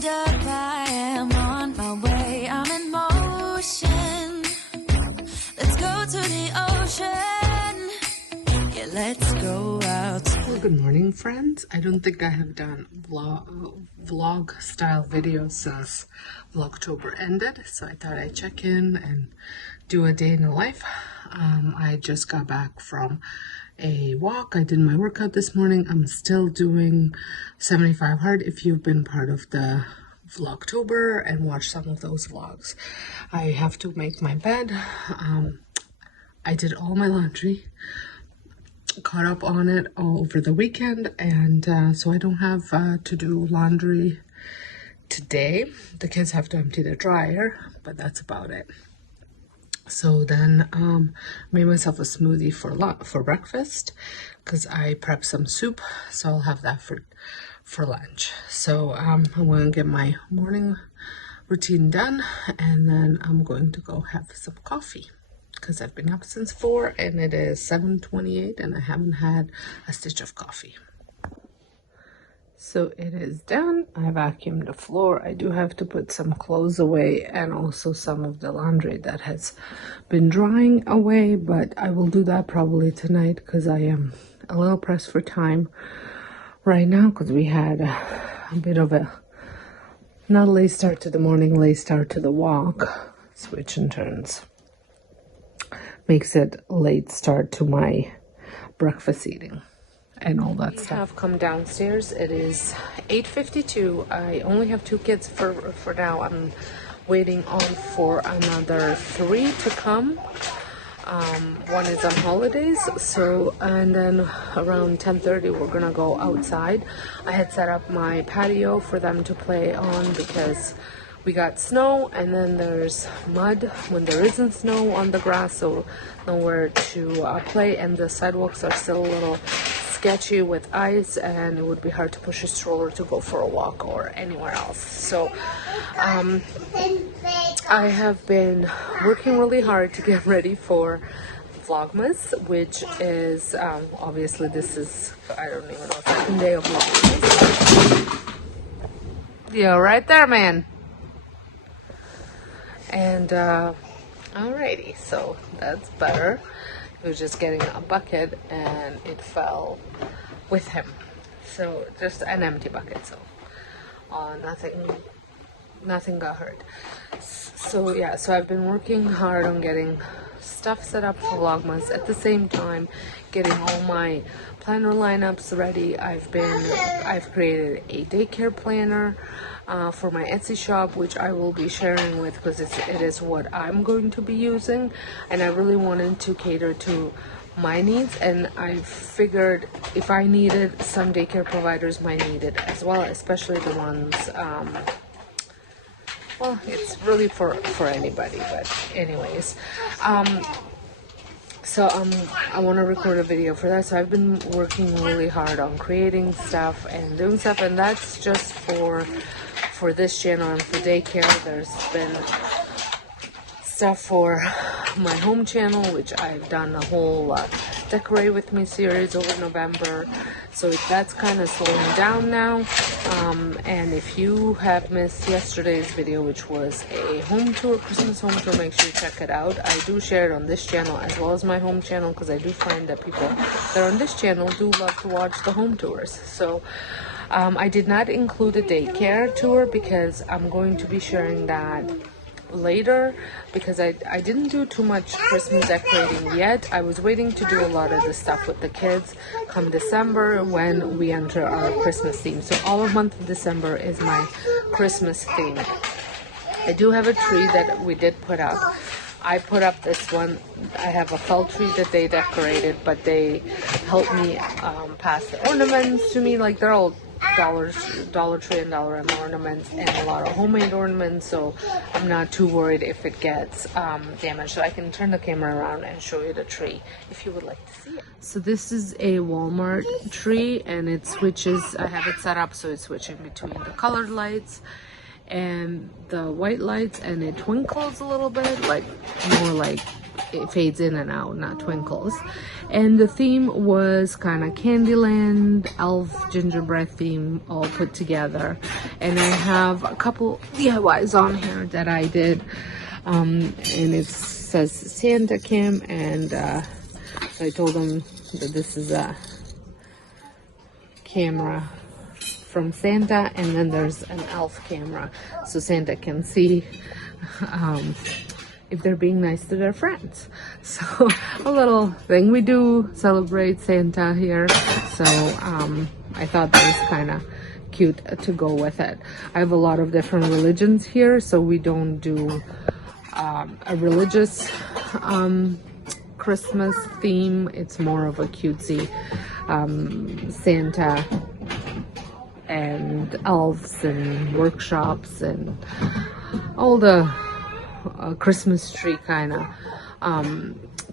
hold up, I am on my way. I'm in motion. Let's go to the ocean. Yeah, let's go out. Well, good morning, friends. I don't think I have done vlog style videos since Vlogtober ended, so I thought I'd check in and do a day in the life. I just got back from a walk. I did my workout this morning. I'm still doing 75 hard. If you've been part of the Vlogtober and watched some of those vlogs, I have to make my bed. I did all my laundry, caught up on it over the weekend, and so I don't have to do laundry today. The kids have to empty the dryer, but that's about it. So then made myself a smoothie for breakfast because I prepped some soup, so I'll have that for lunch. So I'm going to get my morning routine done, and then I'm going to go have some coffee because I've been up since 4 and it is 7:28 and I haven't had a stitch of coffee. So it is done. I vacuumed the floor. I do have to put some clothes away and also some of the laundry that has been drying away, but I will do that probably tonight because I am a little pressed for time right now because we had a bit of a not late start to the morning, late start to the walk. Switch and turns. Makes it late start to my breakfast eating and all that stuff. I have come downstairs. It is 8:52. I only have 2 kids for now. I'm waiting on for another 3 to come. One is on holidays, so, and then around 10:30 we're gonna go outside. I had set up my patio for them to play on because we got snow, and then there's mud when there isn't snow on the grass, so nowhere to play, and the sidewalks are still a little sketchy with ice, and it would be hard to push a stroller to go for a walk or anywhere else. So I have been working really hard to get ready for Vlogmas, which is obviously this is, I don't even know, second day of Vlogmas. Yeah, right there, man. And alrighty, so that's better. He was just getting a bucket and it fell with him, so just an empty bucket, so nothing got hurt. So yeah, so I've been working hard on getting stuff set up for Vlogmas, at the same time getting all my planner lineups ready. I've created a daycare planner for my Etsy shop, which I will be sharing with because it is what I'm going to be using, and I really wanted to cater to my needs, and I figured if I needed, some daycare providers might need it as well, especially the ones well, it's really for anybody, but anyways, so I want to record a video for that. So I've been working really hard on creating stuff and doing stuff, and that's just for this channel and for daycare. There's been stuff for my home channel, which I've done a whole Decorate With Me series over November, so that's kind of slowing down now. And if you have missed yesterday's video, which was a home tour, Christmas home tour, make sure you check it out. I do share it on this channel as well as my home channel, because I do find that people that are on this channel do love to watch the home tours. So I did not include a daycare tour because I'm going to be sharing that later, because I didn't do too much Christmas decorating yet. I was waiting to do a lot of the stuff with the kids come December when we enter our Christmas theme. So all of month of December is my Christmas theme. I do have a tree that we did put up. I put up this one. I have a felt tree that they decorated, but they helped me pass the ornaments to me. Like, they're all Dollar Tree and Dollar M ornaments, and a lot of homemade ornaments, so I'm not too worried if it gets damaged. So I can turn the camera around and show you the tree if you would like to see it. So this is a Walmart tree, and it switches. I have it set up so it's switching between the colored lights and the white lights, and it twinkles a little bit, like more like it fades in and out, not twinkles. And the theme was kind of Candyland, elf, gingerbread theme all put together. And I have a couple DIYs on here that I did, and it says Santa Cam, and so I told them that this is a camera from Santa, and then there's an elf camera so Santa can see if they're being nice to their friends. So a little thing. We do celebrate Santa here, so I thought that was kind of cute to go with it. I have a lot of different religions here, so we don't do a religious Christmas theme. It's more of a cutesy Santa and elves and workshops and all the Christmas tree kind of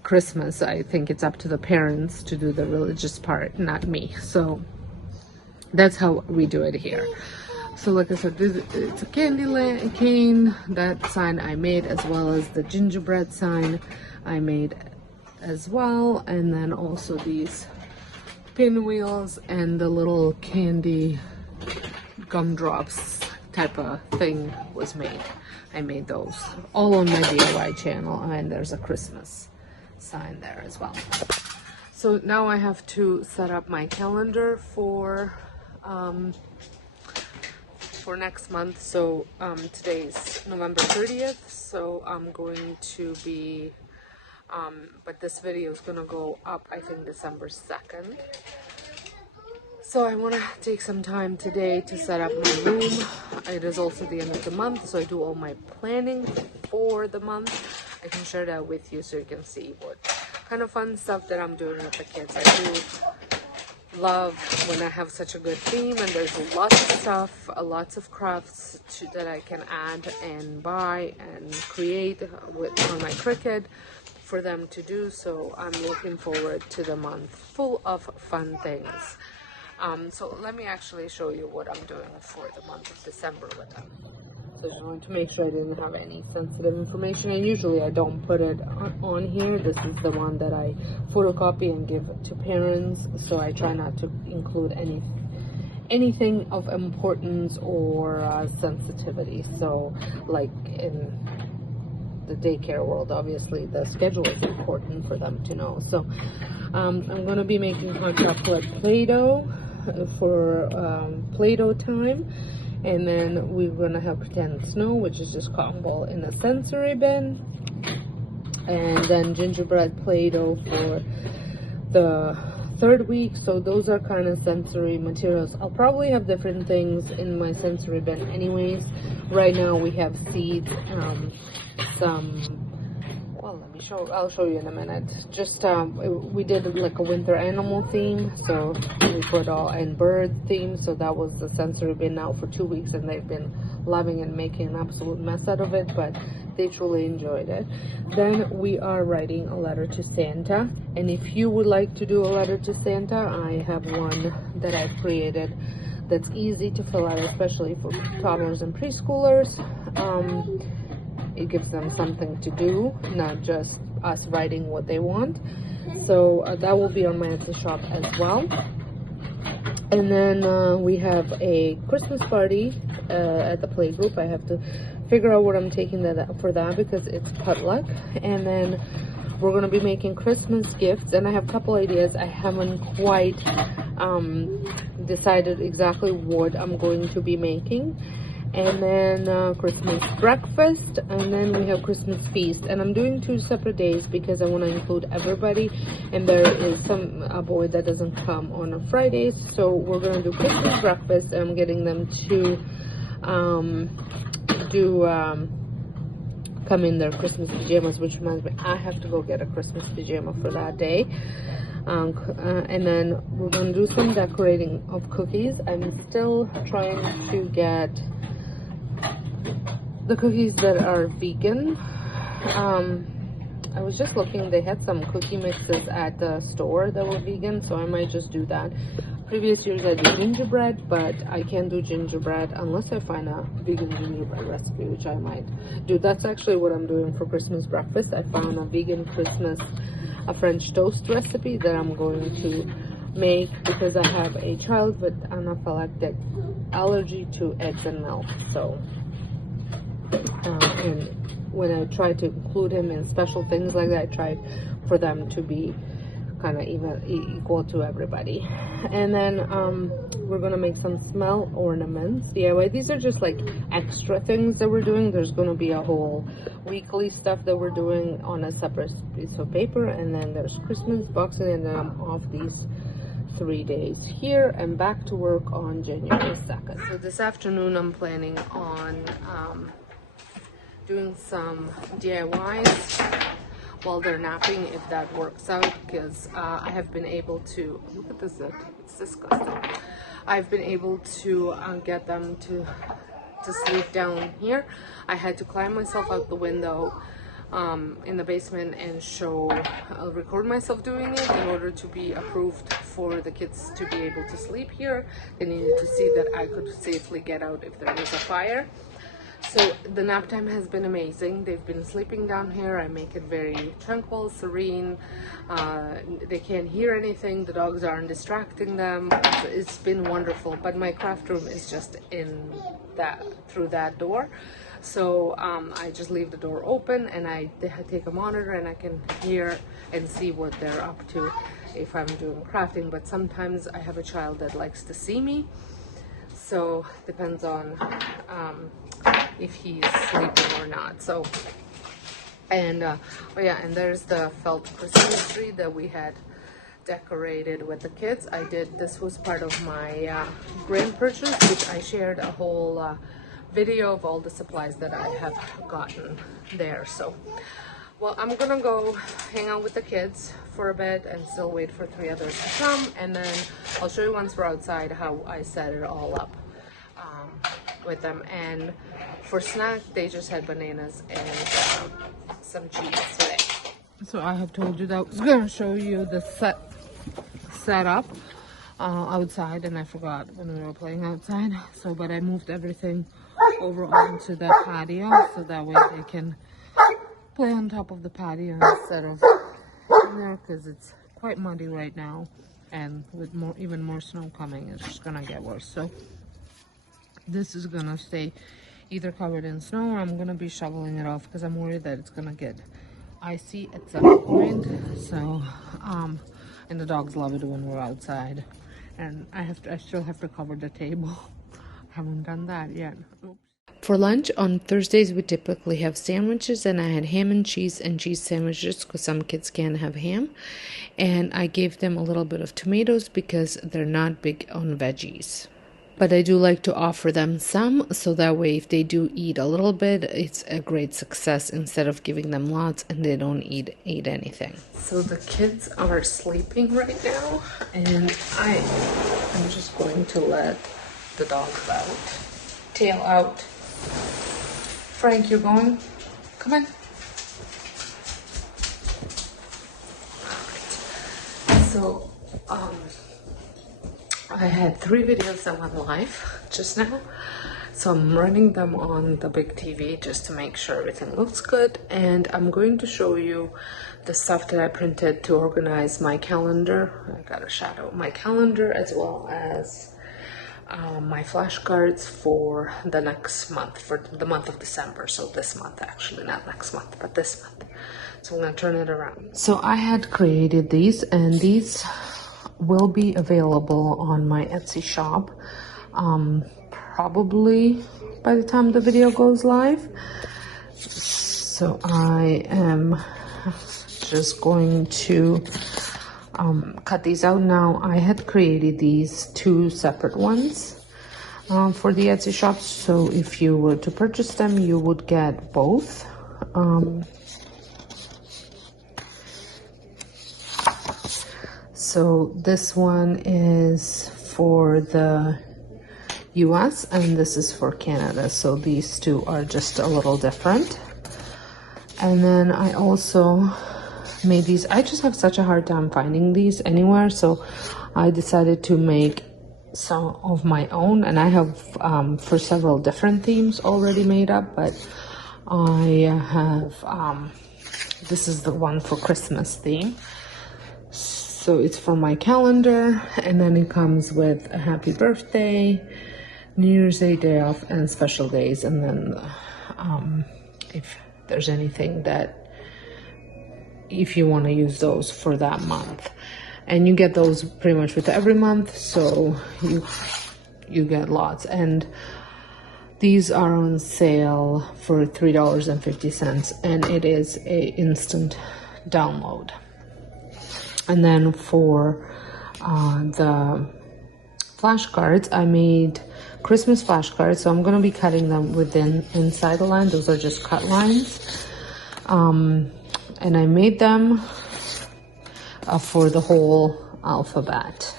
Christmas. I think it's up to the parents to do the religious part, not me. So that's how we do it here. So like I said, it's a Candyland cane. That sign I made, as well as the gingerbread sign I made as well, and then also these pinwheels and the little candy gumdrops type of thing was made. I made those all on my DIY channel, and there's a Christmas sign there as well. So now I have to set up my calendar for next month. So today's November 30th, so I'm going to be but this video is gonna go up, I think, December 2nd. So I want to take some time today to set up my room. It is also the end of the month, so I do all my planning for the month. I can share that with you so you can see what kind of fun stuff that I'm doing with the kids. I do love when I have such a good theme, and there's lots of stuff, lots of crafts that I can add and buy and create on my Cricut for them to do. So I'm looking forward to the month full of fun things. So let me actually show you what I'm doing for the month of December with them. So I wanted to make sure I didn't have any sensitive information, and usually I don't put it on here. This is the one that I photocopy and give to parents, so I try not to include anything of importance or sensitivity. So like in the daycare world, obviously the schedule is important for them to know. So I'm going to be making hot chocolate Play-Doh for Play-Doh time, and then we're going to have pretend snow, which is just cotton ball in a sensory bin, and then gingerbread Play-Doh for the third week. So those are kind of sensory materials. I'll probably have different things in my sensory bin anyways. Right now we have seeds, well, I'll show you in a minute. Just we did like a winter animal theme, so we put all and bird theme, so that was the sensory bin now for 2 weeks, and they've been loving and making an absolute mess out of it, but they truly enjoyed it. Then we are writing a letter to Santa, and if you would like to do a letter to Santa, I have one that I've created that's easy to fill out, especially for toddlers and preschoolers. It gives them something to do, not just us writing what they want. So that will be on my Etsy shop as well. And then we have a Christmas party at the playgroup. I have to figure out what I'm taking for that because it's potluck. And then we're going to be making Christmas gifts, and I have a couple ideas. I haven't quite decided exactly what I'm going to be making. And then Christmas breakfast, and then we have Christmas feast. And I'm doing 2 separate days because I want to include everybody, and there is a boy that doesn't come on a Friday, so we're going to do Christmas breakfast, and I'm getting them to come in their Christmas pajamas, which reminds me, I have to go get a Christmas pajama for that day. And then we're going to do some decorating of cookies. I'm still trying to get the cookies that are vegan. I was just looking, they had some cookie mixes at the store that were vegan, so I might just do that. Previous years I did gingerbread, but I can't do gingerbread unless I find a vegan gingerbread recipe, which I might do. That's actually what I'm doing for Christmas breakfast. I found a vegan Christmas French toast recipe that I'm going to make because I have a child with anaphylactic allergy to eggs and milk. So, and when I try to include him in special things like that, I try for them to be kind of even equal to everybody. And then we're gonna make some smell ornaments DIY. These are just like extra things that we're doing. There's gonna be a whole weekly stuff that we're doing on a separate piece of paper, and then there's Christmas, Boxing, and then I'm off these 3 days here and back to work on January 2nd. So this afternoon I'm planning on doing some DIYs while they're napping, if that works out, because I have been able to, look at this, it's disgusting. I've been able to get them to sleep down here. I had to climb myself out the window in the basement and record myself doing it in order to be approved for the kids to be able to sleep here. They needed to see that I could safely get out if there was a fire. So the nap time has been amazing. They've been sleeping down here. I make it very tranquil, serene. They can't hear anything. The dogs aren't distracting them. It's been wonderful. But my craft room is just through that door. So I just leave the door open and I take a monitor and I can hear and see what they're up to if I'm doing crafting. But sometimes I have a child that likes to see me. So depends on if he's sleeping or not. So, and oh yeah, and there's the felt Christmas tree that we had decorated with the kids. This was part of my grand purchase, which I shared a whole video of all the supplies that I have gotten there. So, well, I'm gonna go hang out with the kids for a bit and still wait for 3 others to come, and then I'll show you once we're outside how I set it all up with them. And for snack, they just had bananas and some cheese today. So I have told you that I was gonna show you the setup outside, and I forgot when we were playing outside. So, but I moved everything over onto the patio so that way they can play on top of the patio instead of in there, because it's quite muddy right now, and with even more snow coming, it's just gonna get worse. So this is gonna stay either covered in snow, or I'm gonna be shoveling it off because I'm worried that it's gonna get icy at some point. So and the dogs love it when we're outside, and I still have to cover the table. Haven't done that yet. Oops. For lunch on Thursdays, we typically have sandwiches, and I had ham and cheese sandwiches because some kids can't have ham. And I gave them a little bit of tomatoes because they're not big on veggies. But I do like to offer them some, so that way if they do eat a little bit, it's a great success instead of giving them lots and they don't eat anything. So the kids are sleeping right now, and I'm just going to let the dogs out. Tail out. Frank, you're going? Come in. So, I had 3 videos that went live just now. So I'm running them on the big TV just to make sure everything looks good. And I'm going to show you the stuff that I printed to organize my calendar. I got a shadow. My calendar, as well as my flashcards for the next month, for the month of December. So this month, actually, not next month, but this month. So I'm gonna turn it around. So I had created these, and these will be available on my Etsy shop probably by the time the video goes live. So I am just going to cut these out now. I had created these 2 separate ones for the Etsy shop, so if you were to purchase them, you would get both. So this one is for the US and this is for Canada, so these 2 are just a little different. And then I also made these. I just have such a hard time finding these anywhere, so I decided to make some of my own, and I have for several different themes already made up, but I have this is the one for Christmas theme. So it's for my calendar, and then it comes with a happy birthday, New Year's Day off, and special days, and then if there's anything that, if you want to use those for that month. And you get those pretty much with every month, so you get lots. And these are on sale for $3.50, and it is a instant download. And then for the flashcards, I made Christmas flashcards, so I'm going to be cutting them inside the line. Those are just cut lines. And I made them for the whole alphabet,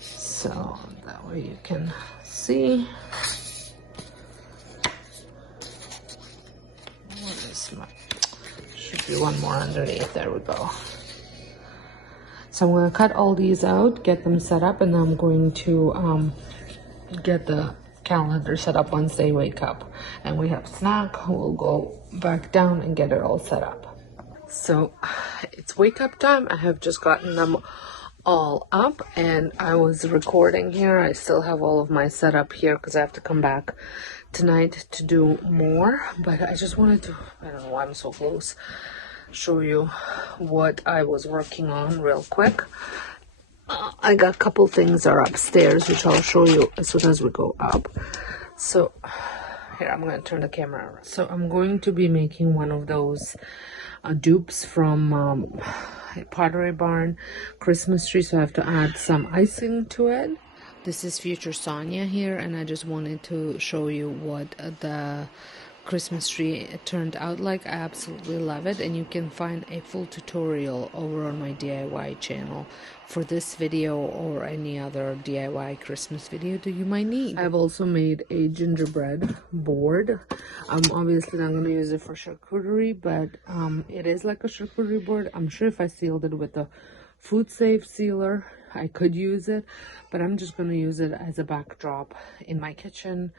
so that way you can see. Should be one more underneath. There we go. So I'm going to cut all these out, get them set up, and then I'm going to get the calendar set up once they wake up. And we have snack. We'll go back down and get it all set up. So it's wake up time. I have just gotten them all up, and I was recording here. I still have all of my setup here because I have to come back tonight to do more, but I just wanted to, I don't know why I'm so close, show you what I was working on real quick. I got a couple things are upstairs, which I'll show you as soon as we go up. So here, I'm going to turn the camera around. So I'm going to be making one of those dupes from Pottery Barn Christmas tree, so I have to add some icing to it. This is future Sonja here, and I just wanted to show you what the Christmas tree turned out like. I absolutely love it, and you can find a full tutorial over on my DIY channel for this video or any other DIY Christmas video that you might need. I've also made a gingerbread board. I'm obviously not going to use it for charcuterie, but it is like a charcuterie board. I'm sure if I sealed it with a food safe sealer, I could use it, but I'm just going to use it as a backdrop in my kitchen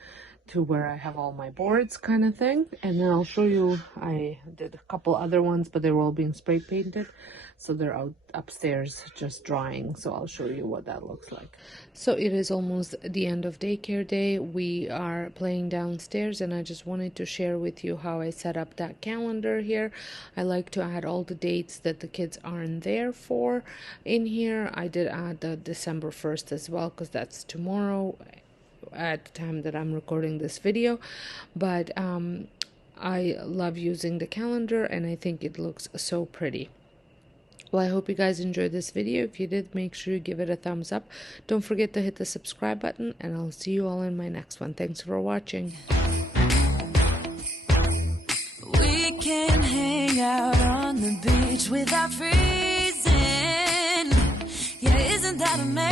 to where I have all my boards kind of thing. And then I'll show you, I did a couple other ones, but they were all being spray painted, so they're out upstairs just drying, so I'll show you what that looks like. So it is almost the end of daycare day. We are playing downstairs, and I just wanted to share with you how I set up that calendar here. I like to add all the dates that the kids aren't there for in here. I did add the December 1st as well, because that's tomorrow at the time that I'm recording this video. But I love using the calendar, and I think it looks so pretty. Well, I hope you guys enjoyed this video. If you did, make sure you give it a thumbs up. Don't forget to hit the subscribe button, and I'll see you all in my next one. Thanks for watching. We can hang out on the beach with our friends.